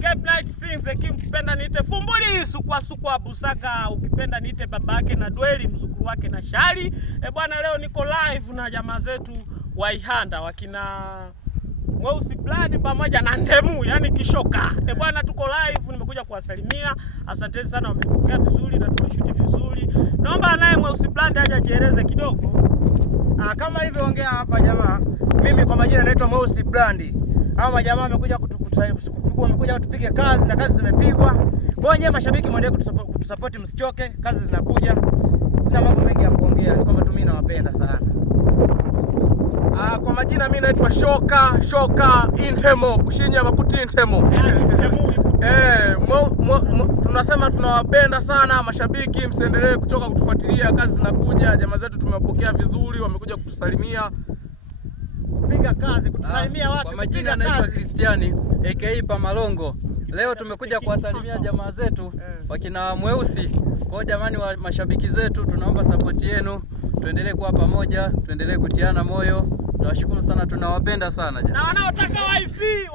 Cape Things King, ukipenda niite Fumbuli Sukwa Busaka, ukipenda niite babake na Dweli mzukuru wake na Shari. Bwana, leo niko live na jamaa zetu wa Ihanda wakina Mweusi Blood pamoja na Ndemu, yani Kishoka. Bwana, tuko live, nimekuja kuwasalimia. Asanteni sana, wamepokea vizuri na tumeshuti vizuri. Naomba naye Mweusi Blood aje ajieleze kidogo. Kama ilivyoongea hapa jamaa, mimi kwa majina naitwa Mweusi Blood. Hao majamaa wamekuja wamekuja kutupige kazi na kazi zimepigwa. Kwa hiyo mashabiki mwendelee kutusupport, msichoke, kazi zinakuja. Sina mambo mengi ya kuongea, ni kwamba mimi nawapenda sana. Kwa majina mimi naitwa Shoka Intemo kushinya makuti Intemo. Tunasema tunawapenda sana mashabiki, msiendelee kuchoka kutufuatilia, kazi zinakuja. Jamaa zetu tumewapokea vizuri, wamekuja kutusalimia. Kupiga kazi, kutusalimia watu. Kwa majina naitwa Kristiani aka Pamalongo. Leo tumekuja kuwasalimia jamaa zetu wakina Mweusi. Kwa jamani wa mashabiki zetu, tunaomba support yenu. Tuendelee kuwa pamoja, tuendelee kutiana moyo. Tunawashukuru sana, tunawapenda sana. Na wanaotaka wifi